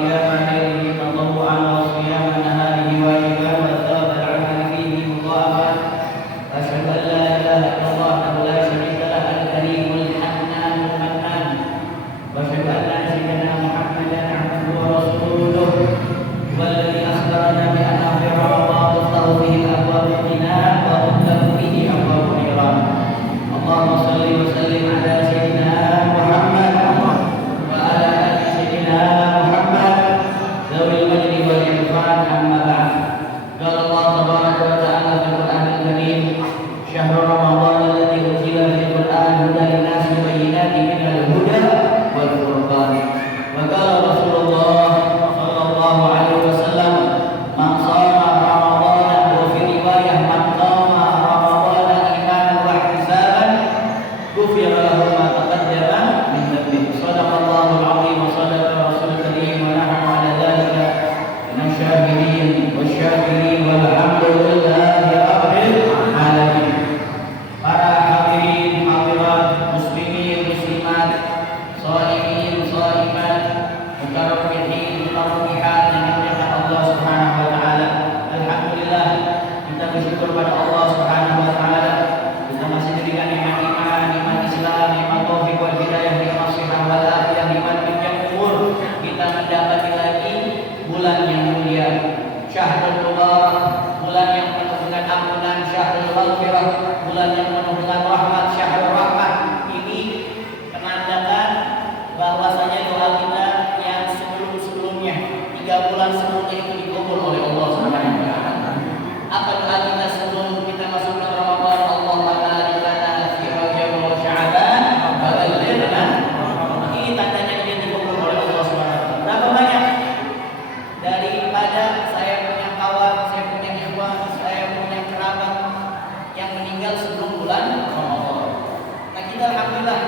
قيام ليله تطوعا وصيام نهاره واجبا وثواب العمل فيه مضاعفا أشهد أن لا إله إلا الله وحده لا شريك له الكريم الحنان المنان وأشهد أن سيدنا محمدا عبده ورسوله والذي أخبرنا بأن في رمضان تفتح به أبواب الجنان وتغلق به أبواب النيران اللهم صل وسلم على سيدنا محمد وعلى آل سيدنا محمد ذوي المجد والعرفان أما بعد قال الله تبارك وتعالى في القرآن الكريم شهر رمضان الذي أنزل فيه القرآن هدى للناس وبينات من الهدى والفرقان وقال رسول الله صلى الله عليه وسلم من صام رمضان وفي رواية من قام رمضان إيمانا واحتسابا غفر له ما تقدم من ذنبه صدق الله العظيم وصدق رسول الكريم ونحن على ذلك من الشاهدين والشاكرين والحمد لله رب العالمين. Para hadirin hadirat muslimin muslimat shaimin shaimat mutarabbihin mutarabbihat yang dimuliakan Allah Subhanahu wa taala. Alhamdulillah kita bersyukur pada Allah Subhanahu wa taala kita masih diberikan nikmat iman, nikmat Islam, nikmat taufik wal hidayah, nikmat sihat wal afiyah, nikmat panjang umur. Kita mendapati lagi bulan yang mulia, Syahrul Mubarak, bulan yang penuh dengan ampunan, Syahrul Maghfirah, bulan yang penuh dengan rahmat, Syahrul Rahmat. Ini menandakan bahwasanya doa kita yang sebelum-sebelumnya 3 bulan sebelumnya itu dikabul oleh Allah Subhanahu wa taala. Apa doa kita sebelum kita masuk bulan Ramadan? Allahumma barik lana fi Rajab wa Sya'ban wa ballighna. Ini tandanya dia dikabul oleh Allah Subhanahu wa taala. Berapa banyak daripada saya punya kawan, saya punya ikhwan, saya punya kerabat yang meninggal sebelum bulan Ramadan. Nah, kita alhamdulillah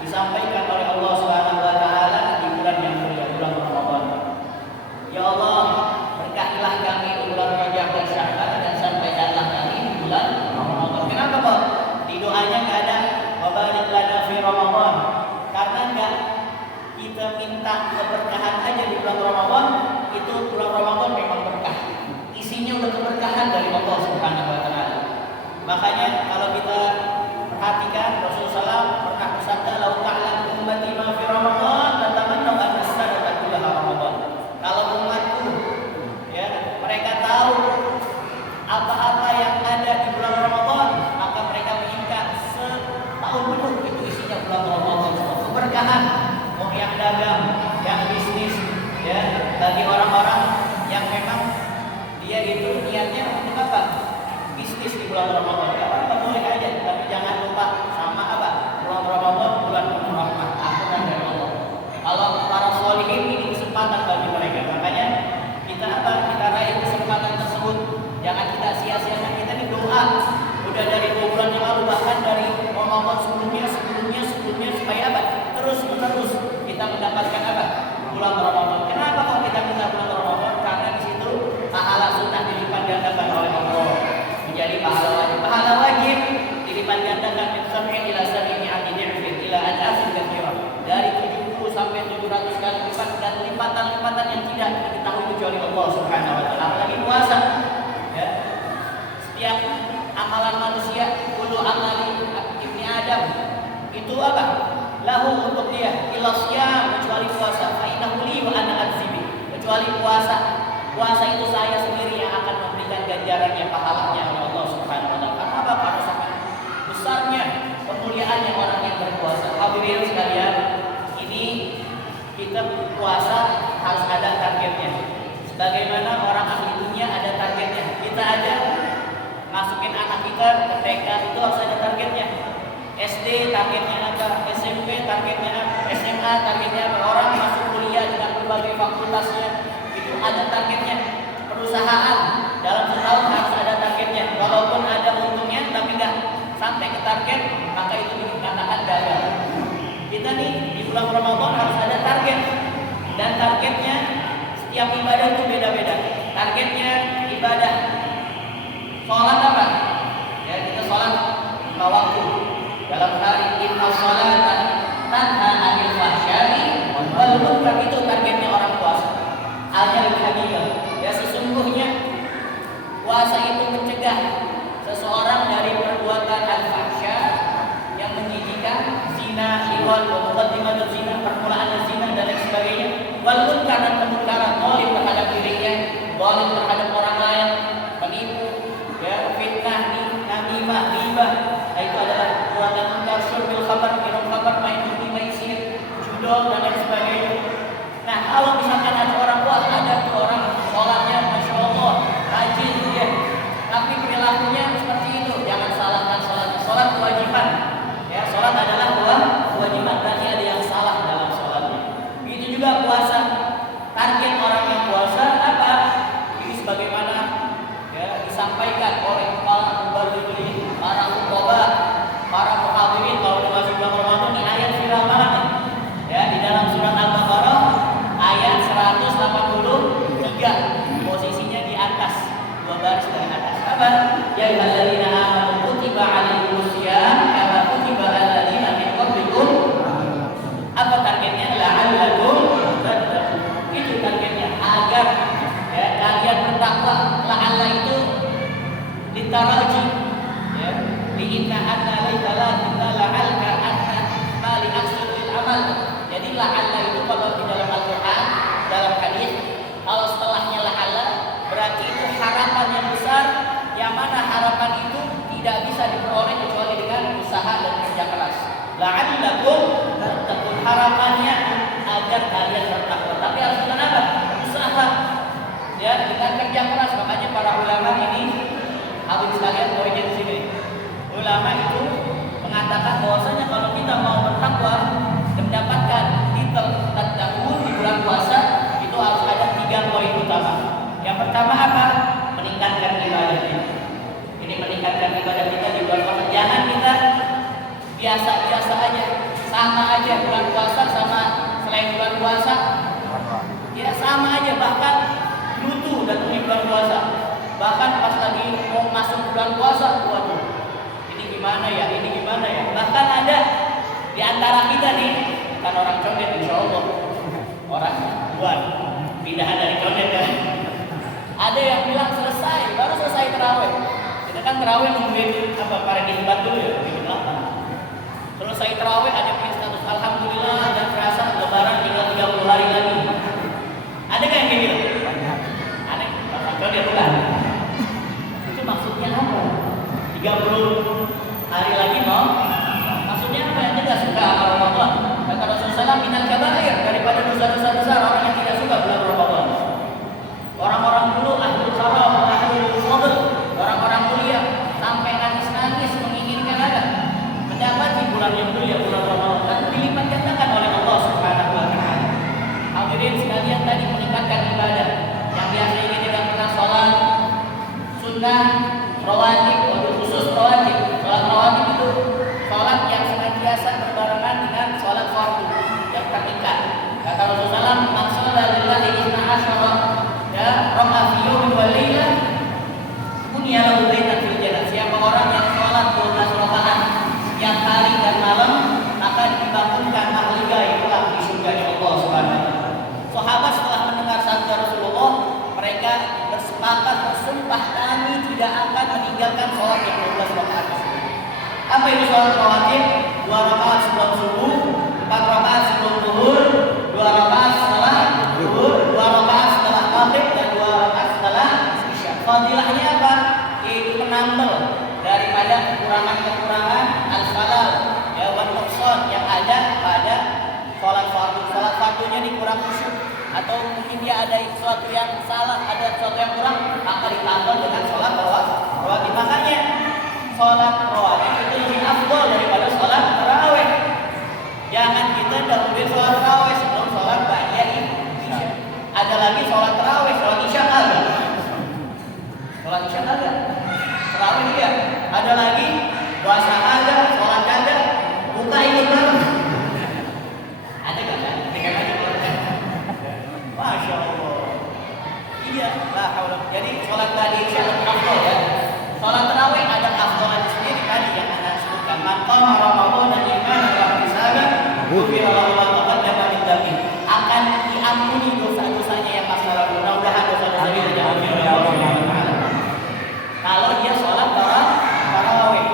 disampaikan oleh Allah Subhanahu wa taala di bulan yang mulia, bulan Ramadan. Ya Allah, berkatilah kami di bulan Rajab dan Sya'ban dan sampaikanlah kami di bulan Ramadan. Kenapa, Pak? Di doanya enggak ada wa barik lana fi Ramadan. Karena enggak kita minta keberkahan aja di bulan Ramadan, itu bulan Ramadan memang berkah. Isinya udah keberkahan dari Allah Subhanahu wa taala. Makanya kalau kita perhatikan Rasulullah SAW pernah bersabda, "Lau ta'lamu ummati ma fi Ramadan, latamannaw an as-sanata kullaha Ramadan." Kalau umatku ya, mereka tahu apa-apa yang ada di bulan Ramadan, maka mereka menginginkan setahun penuh itu isinya bulan Ramadan. Keberkahan, mau yang dagang, yang bisnis, ya, bagi orang-orang yang memang dia itu niatnya untuk apa? Bisnis di bulan Ramadan. Ya, apa boleh aja, tapi jangan lupa sama apa? Bulan Ramadan bulan penuh rahmat, ampunan dari Allah. Kalau para sholihin ini kesempatan bagi mereka. Makanya kita apa? Kita raih kesempatan tersebut. Jangan kita sia-siakan. Kita ini doa udah dari 2 bulan yang lalu, bahkan dari Ramadan sebelumnya supaya apa? Terus menerus kita mendapatkan apa? Bulan Ramadan. Kenapa kok kita minta bulan Ramadan? Karena di situ pahala sunnah dilipat gandakan oleh Allah menjadi pahala wajib. Pahala wajib dilipat gandakan min sab'in ila sab'in adidin ila al-afin katsira. Dari 70 sampai 700 kali lipat dan lipatan-lipatan yang tidak diketahui kecuali Allah Subhanahu wa taala. Apalagi puasa. Ya. Setiap amalan manusia, kullu amali ibni Adam itu apa? Lahu untuk dia illa siyam, kecuali puasa. Fa innahu li wa ana adzibi. Kecuali puasa. Puasa itu saya sendiri yang akan memberikan ganjarannya, pahalanya oleh Allah Subhanahu wa taala. Karena apa? Karena sangat besarnya kemuliaannya orang yang berpuasa. Hadirin sekalian, ini kita puasa harus ada targetnya. Sebagaimana orang ahli dunia ada targetnya. Kita aja masukin anak kita ke TK itu harus ada targetnya. SD targetnya apa? SMP targetnya apa? SMA targetnya apa? Orang masuk kuliah dengan berbagai fakultasnya itu ada targetnya. Perusahaan dalam setahun harus ada targetnya. Walaupun ada untungnya tapi nggak sampai ke target, maka itu dikatakan gagal. Kita nih di bulan Ramadan harus ada target, dan targetnya setiap ibadah itu beda-beda. Targetnya ibadah sholat apa? Ya, kita sholat 5 waktu. Dalam hari inna sholata tanha anil fahsya'i wal munkar, itu targetnya orang puasa. syaitan, wa muqaddimatul zina, permulaan zina dan lain sebagainya. Wal munkar dan kemungkaran, zalim terhadap dirinya, zalim terhadap orang lain, menipu, ya, fitnah, namimah, ghibah. Itu adalah perbuatan munkar. Syurbil khamar, minum khamar, main judi, maisir, judol dan lain sebagainya. Nah, kalau misalkan ada orang tua, ada tuh orang sholatnya masya Allah rajin dia, tapi perilakunya seperti itu, jangan salahkan sholatnya. Sholat kewajiban, ya, sholat adalah kewajiban, berarti ada yang salah dalam sholatnya. Begitu juga puasa. Target orang yang puasa apa? Ini sebagaimana ya disampaikan oleh para mubalighin, para khutbah, para muhadirin kalau masuk bulan Ramadan. Ini ayat viral banget nih. Ya, di dalam surat Al-Baqarah ayat 183, posisinya di atas, 2 baris dari atas. Apa? Ya ayyuhalladzina amanu kutiba 'alaikumusiyam kama kutiba 'alal ladzina min qablikum. Apa targetnya? La'allakum tattaqun. Itu targetnya, agar ya kalian bertakwa. La'alla itu litaraji, ya, li'inna anna laitala inna la'alka anna mali aksul amal. Jadi la'alla itu kalau di dalam Al-Quran, dalam hadis, kalau setelahnya la'alla berarti itu harapan yang besar, yang mana harapan itu tidak bisa diperoleh kecuali dengan usaha dan kerja keras. La'allakum tattaqun, harapannya agar kalian bertakwa. Tapi harus dengan apa? Usaha, ya, dengan kerja keras. Makanya para ulama ini, habis sekalian poinnya di sini. Ulama itu mengatakan bahwasanya kalau kita mau bertakwa dan mendapatkan titel tattaqun di bulan puasa, itu harus ada 3 poin utama. Yang pertama apa? Meningkatkan ibadah kita. Ini meningkatkan ibadah kita di bulan puasa. Jangan kita biasa-biasa aja, sama aja bulan puasa sama selain bulan puasa. Ya sama aja, bahkan lutu dan di bulan puasa. Bahkan pas lagi mau masuk bulan puasa, waduh, ini gimana ya, ini gimana ya. Bahkan ada di antara kita nih, kan orang condet insya Allah, orang buat pindahan dari condet kan. Ada yang bilang selesai, baru selesai terawih. Kita kan terawih nungguin apa, para dihibat dulu ya, di belakang. Selesai terawih ada yang status alhamdulillah dan terasa lebaran tinggal 30 hari lagi. Ada kan yang kayak gitu? Ada, orang condet bukan? Itu maksudnya apa? 30 hari lagi mau? Maksudnya apa? Yang tidak suka amal Ramadan. Kata Rasulullah minal kabair, daripada dosa-dosa besar orang yang tidak suka bulan Ramadan. Orang-orang dulu ahlul karam, ahlul fadl, orang-orang mulia sampai nangis-nangis menginginkan ada mendapati bulan yang mulia, bulan Ramadan, dan dilipat gandakan oleh Allah Subhanahu wa taala. Hadirin sekalian, tadi meningkatkan ibadah yang biasa ini dengan pernah sholat sunnah rawatib, khusus rawatib. Sholat rawatib itu sholat yang senantiasa berbarengan dengan sholat fardu yang terikat. Kata Rasulullah, "Man shalla lillahi isna asyara ya raka'a fi yawmin wa lailah bunya lahu baitan fil jannah." Siapa orang yang sholat 12 rakaat yang hari dan malam, akan dibangunkan ahli kelak di surganya Allah Subhanahu wa taala. Sahabat setelah mendengar sabda Rasulullah, mereka bersepakat bersumpah, kami tidak akan meninggalkan sholat yang 12 rakaat. Apa itu sholat rawatib? 2 rakaat sebelum subuh, 4 rakaat sebelum zuhur, 2 rakaat setelah zuhur, 2 rakaat setelah maghrib, dan 2 rakaat setelah isya. Fadilahnya apa? Yaitu menambal daripada kekurangan-kekurangan al-falal ya wan nuqsan yang ada pada sholat fardu. Sholat fardunya dikurang khusyuk, atau mungkin dia ada sesuatu yang salah, ada sesuatu yang kurang, maka ditambah dengan sholat rawatib. Makanya sholat rawatib itu lebih afdal daripada sholat tarawih. Jangan kita dahuluin sholat tarawih sebelum sholat ba'da isya. Ada lagi sholat tarawih, sholat isya kagak. Sholat isya kagak. Tarawih dia. Ada lagi puasa ada, sholat ada, buka ikut bareng. Ada kagak? Dengar aja boleh. Masya Allah. Iya, la haula. Jadi sholat ba'da isya lebih afdal ya. Sholat tarawih ada afdalan sendiri tadi yang Anda sebutkan. Maqam Ramadan dan iman wa ihtisaban ghufira lahu ma taqaddama min dhanbi. Akan diampuni dosa-dosanya yang masa lalu. Mudah-mudahan dosa-dosanya diampuni oleh Allah Subhanahu wa taala. Kalau dia sholat tarawih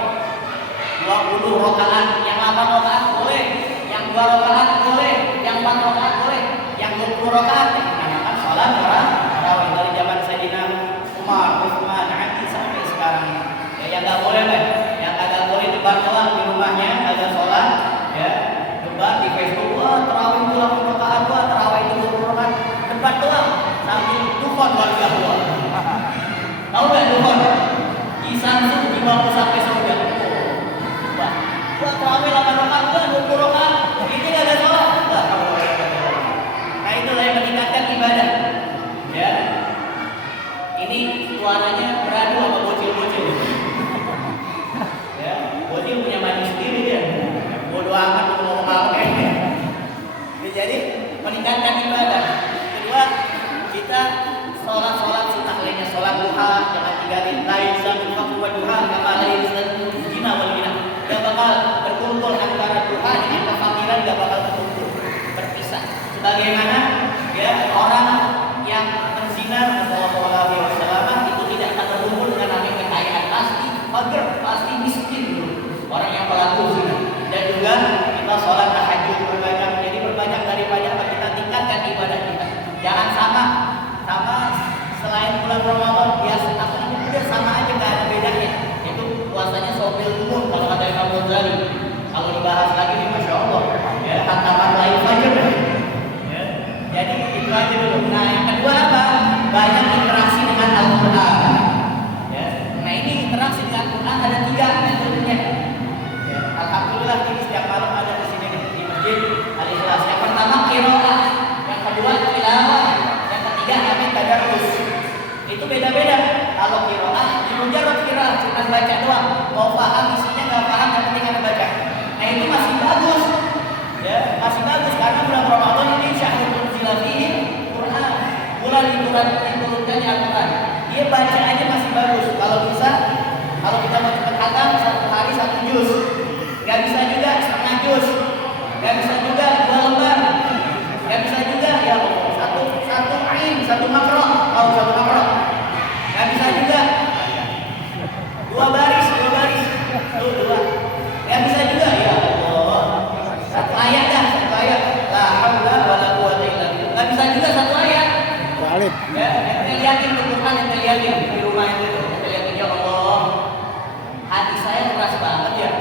20 rakaat, yang 8 rakaat boleh, yang ini suaranya beradu sama bocil-bocil. Ya, bocil punya mandi sendiri dia. Bodoh amat mau ngomong apa kayaknya. Jadi meningkatkan ibadah. Kedua, kita sholat sunnah lainnya, sholat duha jangan tinggalin. Lain zaman waktu duha kama lain zina wal bina. Gak bakal berkumpul antara duha dengan kefakiran, gak bakal berkumpul, berpisah. Sebagaimana ya orang yang berzina sallallahu alaihi wasallam itu tidak akan berkumpul dengan namanya kekayaan, pasti fakir, pasti miskin dulu. Orang yang pelaku zina. Dan juga kita sholat tahajud berbanyak. Jadi berbanyak daripada kita tingkatkan ibadah kita. Jangan sama selain bulan Ramadan biasa udah sama aja, nggak ada bedanya. Itu puasanya sopil umum kalau ada Imam Ghazali. Kalau dibahas lagi nih masya Allah ya hantaman lain saja ya. Jadi itu aja dulu. Nah yang kedua apa? Banyak interaksi dengan Al-Quran ya. Nah ini interaksi dengan Al-Quran ada 3 metodenya ya. Alhamdulillah ini setiap malam ada di sini nih, di masjid Al-Ikhlas. Yang pertama qiraah, yang kedua tilawah, yang ketiga namanya tadarus. Itu beda-beda. Kalau qiraah di mujarrad qiraah cuma baca doang, mau paham isinya nggak paham, yang penting ada baca. Nah itu masih bagus ya, masih bagus karena bulan Ramadan ini syahrul unzila fihi Quran, bulan diturunkannya Al-Quran. Dia baca aja masih bagus. Kalau bisa, kalau kita mau cepat khatam 1 hari 1 juz. Gak bisa juga setengah juz, gak bisa juga 2 lembar, gak bisa juga ya satu ain, 1 makro, kalau 1 makro, gak bisa juga 2 baris, 2, gak bisa juga ya Allah, 1 ayat dah, 1 ayat, la haula wala quwwata illa billah, gak bisa juga 1 ayat. Ya, ente liatin Al-Quran, ente liatin di rumah itu, ente liatin ya Allah, hati saya keras banget ya.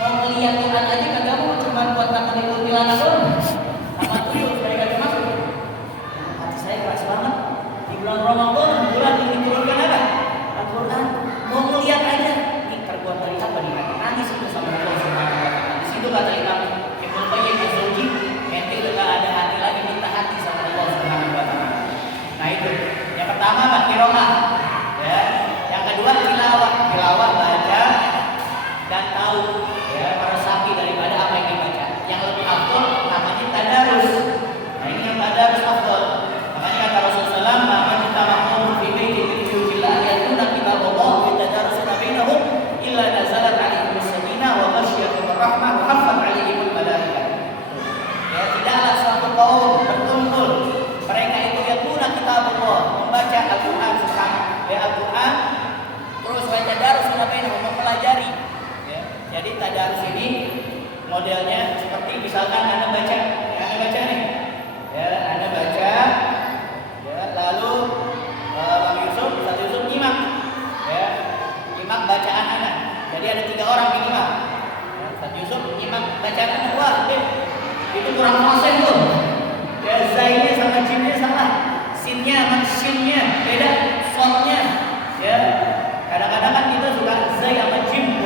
Mau melihat Quran aja kagak mau, cuma buat takut kuntilanak doang. Sama tuyul supaya gak masuk. Hati saya keras banget. Di bulan Ramadan, bulan ini diturunkan apa? Al-Quran. Mau melihat aja. Ini terbuat dari apa nih? Nangis itu sama Allah Subhanahu wa taala. Di situ kata Imam Ibnu Qayyim Az-Zawji, ente udah ada hati lagi, minta hati sama Allah Subhanahu wa taala. Nah itu. Yang pertama apa? Qiraah. Ya. Yang kedua tilawah baca dan tahu ya meresapi daripada apa yang dibaca. Yang lebih afdal namanya tadarus. Nah ini yang tadarus afdal. Makanya kata Rasulullah maka kita maqamun fi baiti min buyutillah yatuna kitaballah wa tadarusuna bainahum illa nazalat alaihim as-sakinah wa ghasyiyatuhum ar-rahmah wa haffat alaihim al-malaikah. Ya tidaklah suatu kaum berkumpul mereka itu yatuna kitaballah, membaca Al-Qur'an ya Al-Qur'an, terus wa tadarusuna bainahum, mempelajari. Jadi tadarus ini modelnya seperti misalkan Anda baca nih, ya Anda baca, ya lalu Bang Yusuf, Ustaz Yusuf nyimak, ya nyimak bacaan Anda. Jadi ada 3 orang minimal. Ya, Ustaz Yusuf nyimak bacaan Anda, wah itu kurang fasih tuh. Ya zainnya sama jimnya sama, sinnya sama shinnya beda, shotnya, ya kadang-kadang kan kita suka zai sama jim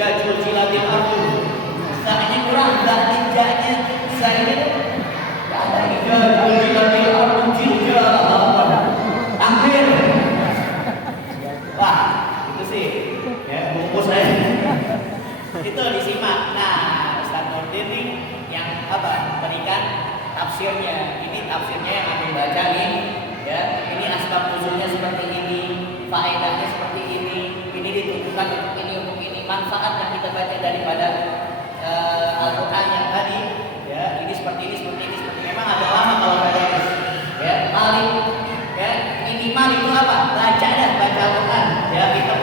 Jajul jilatil ardu. Sahnya kurang, jahnya saya ada jajul jilatil ardu jilja. Hampir. Wah, itu sih ya bungkus saya. Itu disimak. Nah, Ustaz Nurdin nih yang berikan tafsirnya. Ini tafsirnya yang ambil baca nih. Ya, ini asbab nuzulnya seperti ini, faedahnya seperti ini ditujukan untuk ini. Manfaat yang kita baca daripada Al-Quran yang tadi ya ini seperti memang ada lama kalau tadarus ya paling ya minimal itu apa baca Al-Quran ya kita